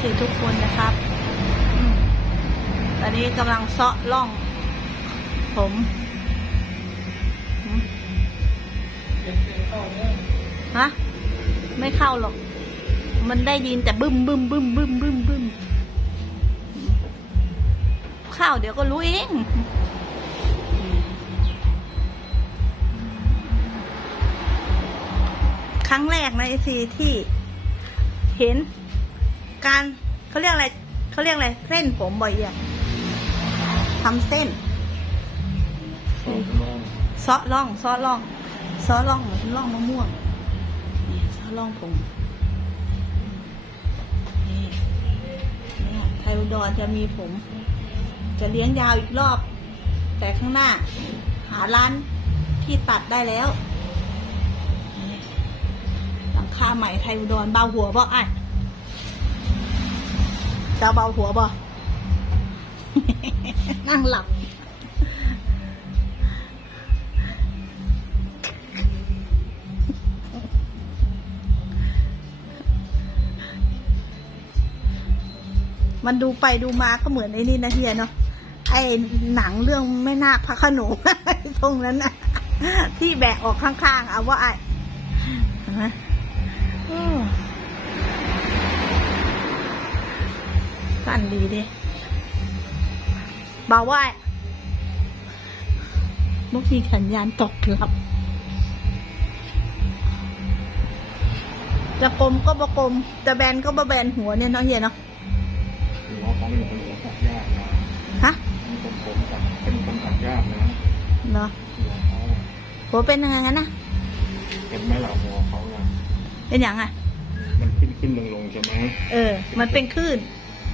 ทีทุกคนนะครับอตอนนี้กำลังเซาะล่อง ผมฮะไม่เข้าหรอก มันได้ยินแต่บึ้มบึ้มบึ้มบึ้มบึ้มบึ้มเข้าเดี๋ยวก็รู้เองครั้งแรกในซีที่เห็น การเขาเรียกอะไรเขาเรียกอะไรเส้นผมบ่อยอย่างทำเส้นเซาะร่องเซาะร่องเซาะร่องเหมือนร่องมะม่วงนี่เซาะร่องผมนี่เนี่ยไทยอุดรจะมีผม จะเลี้ยงยาวอีกรอบ แต่ข้างหน้า หาร้านที่ตัดได้แล้วนี่หลังคาใหม่ไทยอุดรเบาหัวบ่ไอ้าย จะเบาหัวบ่ นั่งหลับ มันดูไปดูมาก็เหมือนไอ้นี่นะเฮียเนาะ ไอ้หนังเรื่องแม่นาคพระโขนงตรงนั้นนะที่แบกออกข้างๆเอาว่าไอ้ สั้นดีดิเบาว่าไอ้มุกมีสัญญาณตกกลับจะกลมก็บ่กลมจะแบนก็บ่แบนหัวเนี่ยเนาะเฮียเนาะหรือว่าเขาเป็นคนหัวตัดยากนะฮะเป็นคนผมตัดเป็นคนตัดยากนะเนาะหัวเขาหัวเป็นยังไงงั้นนะเห็นไหมล่ะหัวเขาน่ะเป็นอย่างไงมันขึ้นขึ้นลงลงใช่ไหมเออ มันเป็นคลื่น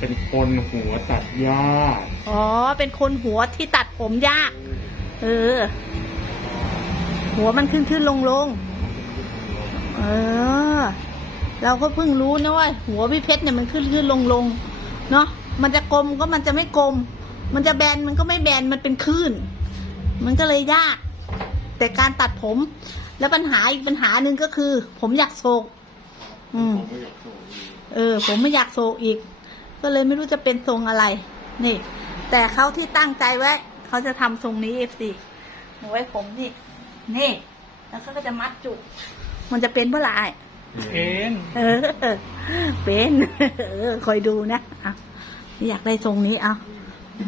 เป็นคนหัวตัดยากอ๋อ เป็นคนหัวที่ตัดผมยาก เออ หัวมันขึ้นขึ้นลงลงเออ เราก็เพิ่งรู้นะว่า หัวพี่เพชรเนี่ยมันขึ้นขึ้นลงลงเนาะ มันจะกลมก็มันจะไม่กลม มันจะแบนมันก็ไม่แบน มันเป็นคลื่น มันก็เลยยาก แต่การตัดผม แล้วปัญหาอีกปัญหาหนึ่งก็คือ ผมอยากโศกอืมผมก็อยากโชว์อีกเออ ผมไม่อยากโศกอีก ก็เลยไม่รู้จะเป็นทรงอะไร นี่ แต่เขาที่ตั้งใจไว้เขาจะทำทรงนี้เอฟซีไว้ผมนี่ นี่ แล้วเขาก็จะมัดจุก มันจะเป็นเมื่อไหร่เอ็นเออ เป็นเออคอยดูนะอะอยากได้ทรงนี้เอา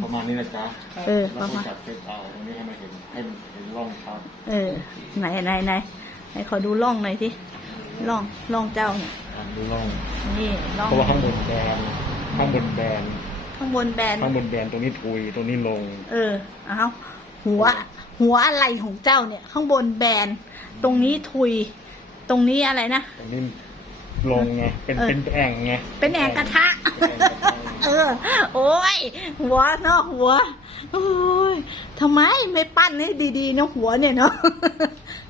ประมาณนี้นะจ๊ะเออแล้วประก็มาณจัดเซตเอาตรงนี้ให้มันเห็นให้มันเห็นร่องครับ เออ ไหนไหนไหนไหนขอดูร่องหน่อยสิร่องร่องเจ้าเนี่ยอ่าดูร่องนี่ร่องเพราะว่าข้างบนแบน ข้างบนแบนข้างบนแบน ข้างบนแบนตรงนี้ทุยตรงนี้ลง เออเอาหัว หัวอะไรของเจ้าเนี่ย ข้างบนแบน ตรงนี้ทุย ตรงนี้อะไรนะ ตรงนี้ลงไง เป็นเออเป็นแอ่งไง เป็นแอ่งกระทะเป็นแอ่งกระทะเออ โอ้ย หัวเนาะหัว โอ้ยทำไมไม่ปั้นให้ดีๆเนาะหัวเนี่ยเนาะ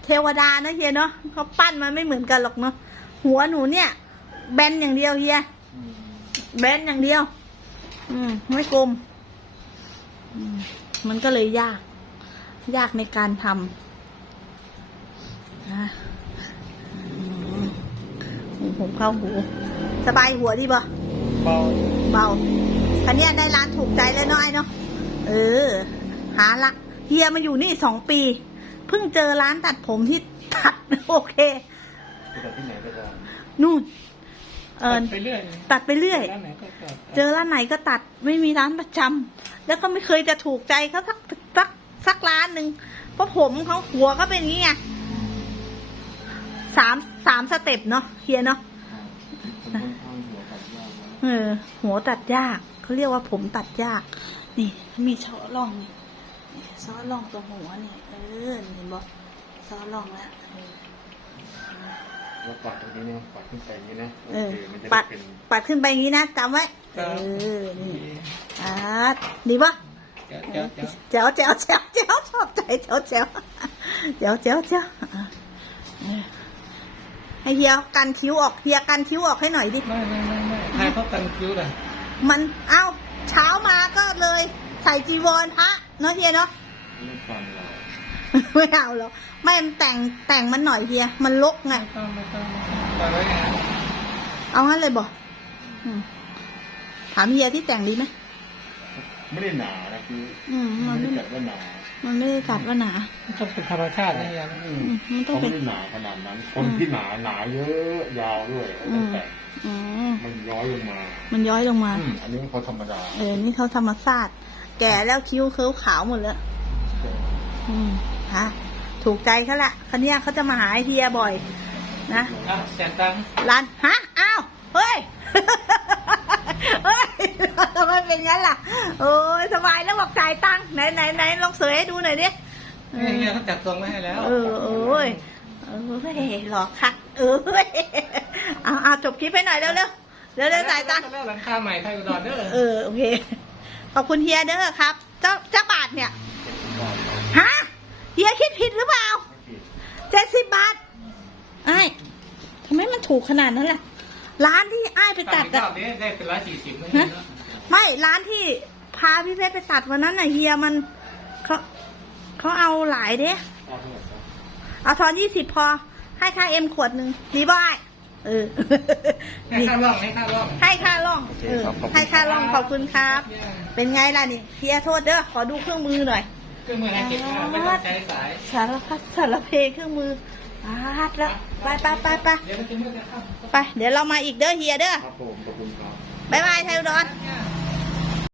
เทวดานะเฮียเนาะเขาปั้นมันไม่เหมือนกันหรอกเนาะ หัวหนูเนี่ย แบนอย่างเดียวเฮียอืม แบนอย่างเดียว อืม ไม่กลมอืมมันก็เลยยาก ยากในการทำนะอืมหูผมเข้าหู สบายหัวดีบ่เบา เบาคันนี้ยได้ร้านถูกใจแล้วเน้อยเนาะ เออ หาละเฮียมาอยู่นี่สองปี เพิ่งเจอร้านตัดผมที่ตัด โอเคไปจากที่ไหนก็ได้นู่น เออไปเรื่อยตัดไปเรื่อย ร้านไหนก็ตัดเจอร้านไหนก็ตัดไม่มีร้านประจำแล้วก็ไม่เคยจะถูกใจเขาสักสักสักร้านหนึ่งเพราะผมเขาหัวเขาเป็นอย่างนี้ไงสามสามสเต็ปเนาะเฮียเนาะคนค่อนข้างหัวตัดยากนะเออ หัวตัดยากเขาเรียกว่าผมตัดยาก นี่มีเฉาะร่องนี่นี่ซ้อร่องตรงหัวนี่เออเห็นบอกซ้อร่องแล้วเออ แล้วปัดตรงนี้เนี่ยปัดขึ้นไปอย่างนี้นะเออโคมันจะปัได้ด เป็น ปัดขึ้นไปอย่างนี้นะจำไว้เออนี่อ่าดีปะเจ้าเจ้าเจ้าแจ๋วแจ๋วแจ๋วแจ๋วชอบใจแจ๋วแจ๋วแจ๋วแจ๋วแจ๋วอะให้เฮียกันคิ้วออกเฮียกันคิ้วออกให้หน่อยดิ ไม่ไม่ไม่ไม่ใครเขาตังคิ้วเลยมัน เอ้า เช้ามาก็เลย ใส่จีวรพระเนาะเฮียเนาะ เรื่องความเราไม่เอาหรอก ไม่มันแต่งแต่งมันหน่อยเฮียมันลกไง ไม่ต้องไม่ต้องไม่ต้องปล่อยไว้ไงเอางั้นเลยบอกอืมถามเฮียที่แต่งดีไหมไม่ได้หนานะคืออืม มัมันนไม่ไม่ได้แบบว่าหนามันไม่ได้กัดว่าหนา มันต้องเป็นธรรมชาตินะเนี่ยอืมอืมมันต้อเขางเป็นไม่ได้หนาขนาดนั้น คนที่หนาหนาเยอะยาวด้วยตั้งแต่อ๋อมันย้อยลงมามันย้อยลงมา อืมอันนี้เขาธรรมดาเออ นี่เขาธรรมชาติแก่แล้วคิ้วเคิ้วขาวหมดแล้ว อืมฮะ ถูกใจเขาละคันนี้ยเขาจะมาหาไอเฮียบ่อย นะอะแจกตังค์ร้านฮะอ้าวเฮ้ยเฮ้ยทำไมเป็นงั้นล่ะโอ้ยสบายแล้วบอกจ่ายตังค์ไหนไหนไหนลองเสยให้ดูหน่อยดิเอเนี่ยอเขาจัดตรงไว้ให้แล้วเออเอ้ยเอ้ยหลอกค่ะเอ้ยเอาเอาจบคลิปให้หน่อยเร็วเร็วเร็วเร็วจ่ายตังค์แล้วหลังคาใหม่ไทยอุดรเด้อเออโอเคขอบคุณเฮียเด้อครับ เจ้าเจ้าบาทเนี่ยฮะ เฮียคิดผิดหรือเปล่าเจ็ดสิบบาทไอ้ายทำไมมันถูกขนาดนั้นล่ะ ร้านที่ไอ้ายไปตัดตัดอะรอบนี้ได้เป็นร้อยสี่สิบนะฮะ ไม่ร้านที่พาพี่เพชรไปตัดวันนั้นน่ะเฮียมันเขาเขาเอาหลายเด้เอาทอนยี่สิบพอ ให้ค่าเอ็มขวดหนึ่งดีบ่ไอ้ายเออ ให้นี่ค่าร่องให้ค่าร่องให้ค่าล่องโอเคเออครับขอบคุณ ให้ค่าล่องขอบคุณครับ เป็นไงล่ะนี่เฮียโทษเด้อขอดูเครื่องมือหน่อย เครื่องมือให้เก็บนะไม่ต้องใช้สายสารพัดสารเพเครื่องมือปาดแล้วไปไปไปไปเดี๋ยวมันจะมืดนะครับไป เดี๋ยวเรามาอีกเด้อเฮียเด้อครับผมขอบคุณครับบายบายไทยอุดรเนี่ย